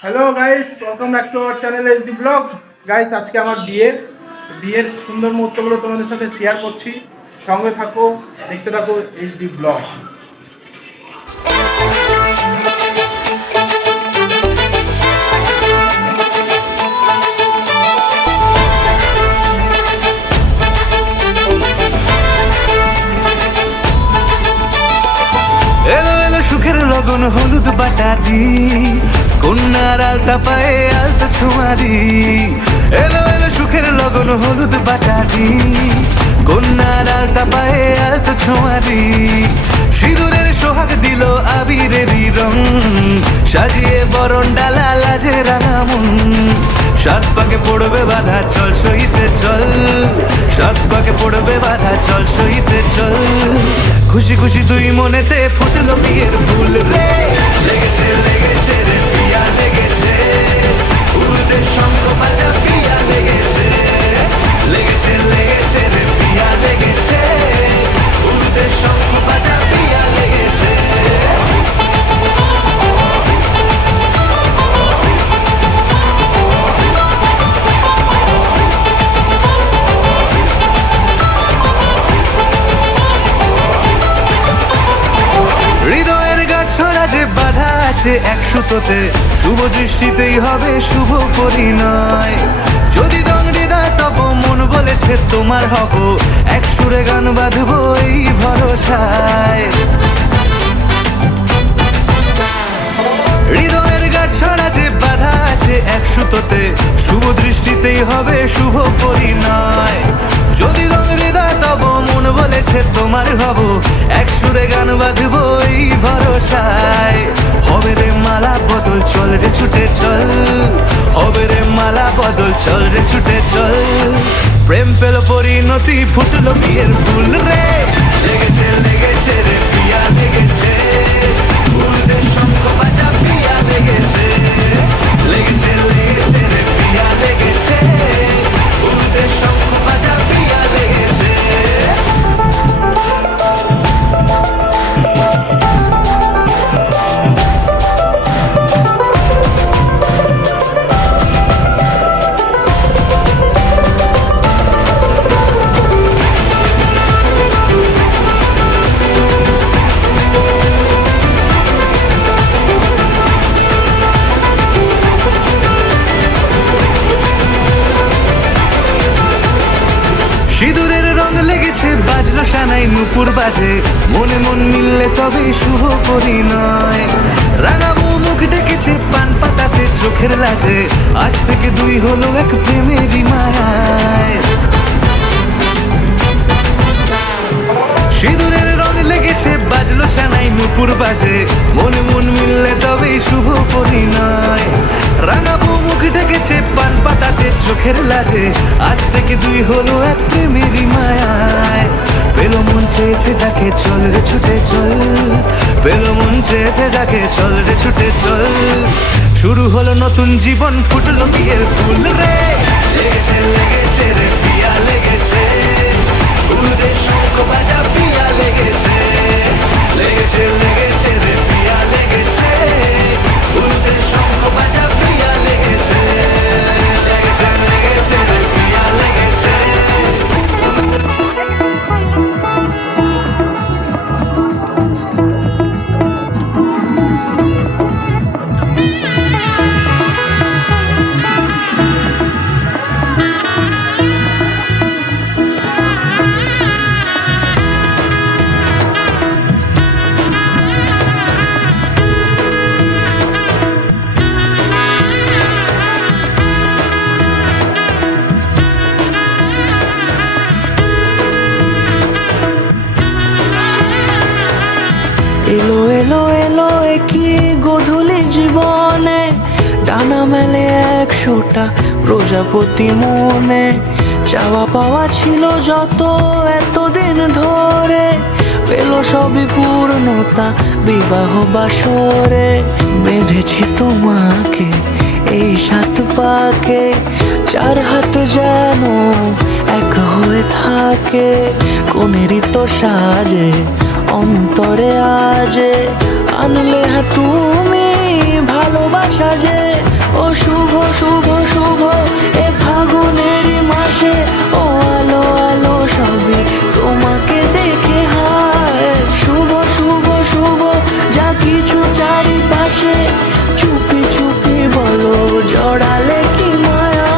Hello guys, welcome back to our channel HD blog. Guys, আজকে আমার বিয়ের সুন্দর মুহূর্তগুলো তোমাদের সাথে শেয়ার করছি। সঙ্গে থাকো, দেখতে থাকো এইচডি ব্লগ। এলো এলো সুখের লগন হলুদ বাটা দি, কন্যার আলতা পায়ে আলতা ছোঁয়া দি। এলো এলো সুখের লগন হলুদ বাটা দি, কন্যার আলতা পায়ে আলতা ছোঁয়া দি। সিঁদুরের সোহাগ দিল আবিরেরই রং, সাজিয়ে বরণ ডালা লাজে রাঙা মন। সাত পাকে পড়বে বাধা, চল সইতে চল। সাত পাকে পড়বে বাধা, চল সইতে চল। খুশি খুশি তুই মনেতে ফুটলো বিয়ের ফুল রে। লেগেছে লেগেছে রে পিয়া লেগেছে, উড়তে শঙ্খ বাজা পিয়া লেগেছে। লেগেছে লেগেছে রে পিয়া লেগেছে, উড়তে শঙ্খ বাজা পিয়া লেগেছে। হৃদয়ের গাছড়া যে বাধা আছে এক সুতোতে, শুভ দৃষ্টিতেই হবে শুভ পরিণয়। যদি দংড়িদায় তব মন বলেছে তোমার হব, এক সুরে গান বাঁধবো এই ভরসায়। হৃদয়ের গাছড়া যে বাধা আছে এক সুতোতে, শুভ দৃষ্টিতেই হবে শুভ পরিণয়। যদি হৃদয় তব মন বলেছে তোমার হব, এক সুরে গান বাঁধবো এই ভরসায়। হবে রে মালা বদল, চল রে ছুটে চল। হবে রে মালা বদল, চল রে ছুটে চল। প্রেম পেল পরিণতি, ফুটলো বিয়ের ফুল রে। লেগেছে লেগেছে রে পিয়া লেগেছে, উড়তে শঙ্খ বাজা পিয়া লেগেছে। লেগেছে লেগেছে রে পিয়া লেগেছে, উড়তে শঙ্খ বাজা পিয়া লেগেছে। সিঁদুরের রং লেগেছে, বাজলো সানাই নুপুর বাজে। মনে মন মিললে তবে শুভ পরিণয়। রাঙাবো মুখ ডেকেছে পান পাতাতে চোখের লাজে, আজ থেকে দুই হলো এক প্রেমেরই মায়ায়। সিঁদুরের রং লেগেছে, বাজলো সানাই নুপুর বাজে। মনে মন মিললে তবে শুভ পরিণয়। রাঙাবো মুখ ডেকেছে পান পাতাতে চোখের লাজে, আজ থেকে দুই হলো এক প্রেমেরই মায়ায়। পেলো মন চেয়েছে যাকে, চল রে ছুটে চল। পেলো মন চেয়েছে যাকে, চল রে ছুটে চল। শুরু হলো নতুন জীবন, ফুটলো বিয়ের ফুল রে। লেগেছে লেগেছে রে পিয়া লেগেছে, উড়তে শঙ্খ বাজা পিয়া লেগেছে। লেগেছে লেগেছে রে পিয়া লেগেছে, উড়তে শঙ্খ বাজা পিয়া লেগেছে। লেগেছে লেগেছে রে পিয়া লেগেছে। এলো এলো এলো একই গোধূলি জীবনে, ডানা মেলে 100টা প্রজাপতি মনে। চাওয়া পাওয়া ছিল যত এতদিন ধরে, পেল সবই পূর্ণতা বিবাহ বাসরে। বেঁধেছি তোমাকে এই 7 পাকে, 4 হাত যেন এক হয়ে থাকে। কোনেরই তো সাজে অন্তরে আজে, আনলে তুমি ভালোবাসা যে ও শুভ শুভ শুভ এ ফাগুনেরই মাসে, ও আলো আলো সবই তোমাকে দেখে হায়। শুভ শুভ শুভ যা কিছু চারিপাশে, চুপি চুপি বলো জড়ালে কি মায়া।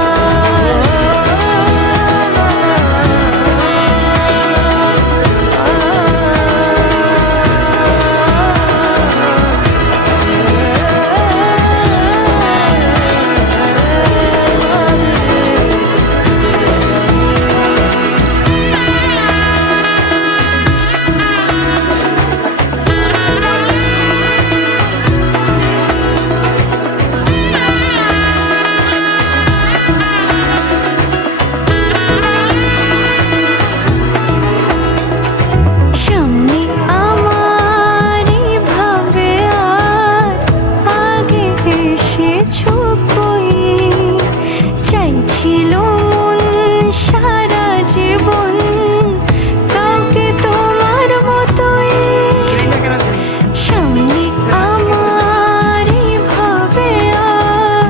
সামনে আমারই ভাবে আর আগে এসেছো কই, চাইছিল মন সারা জীবন কাউকে তোমার মতোই। সামনে আমারই ভাবে আর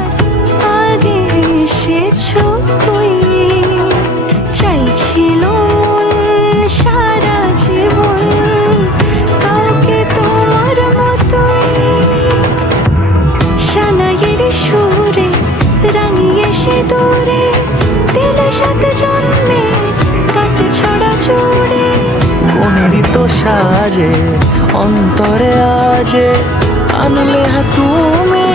আগে এসেছো কই, চাইছিল মন সারা জীবন কাউকে তোমার মতোই। সানাইয়ের সুরে রাঙিয়ে সে দূরে দিলে সাথে জন্মে কাটে ছড়া চড়ে। কোনেরই তো সাজে অন্তরে আজে আনলে হা তুমি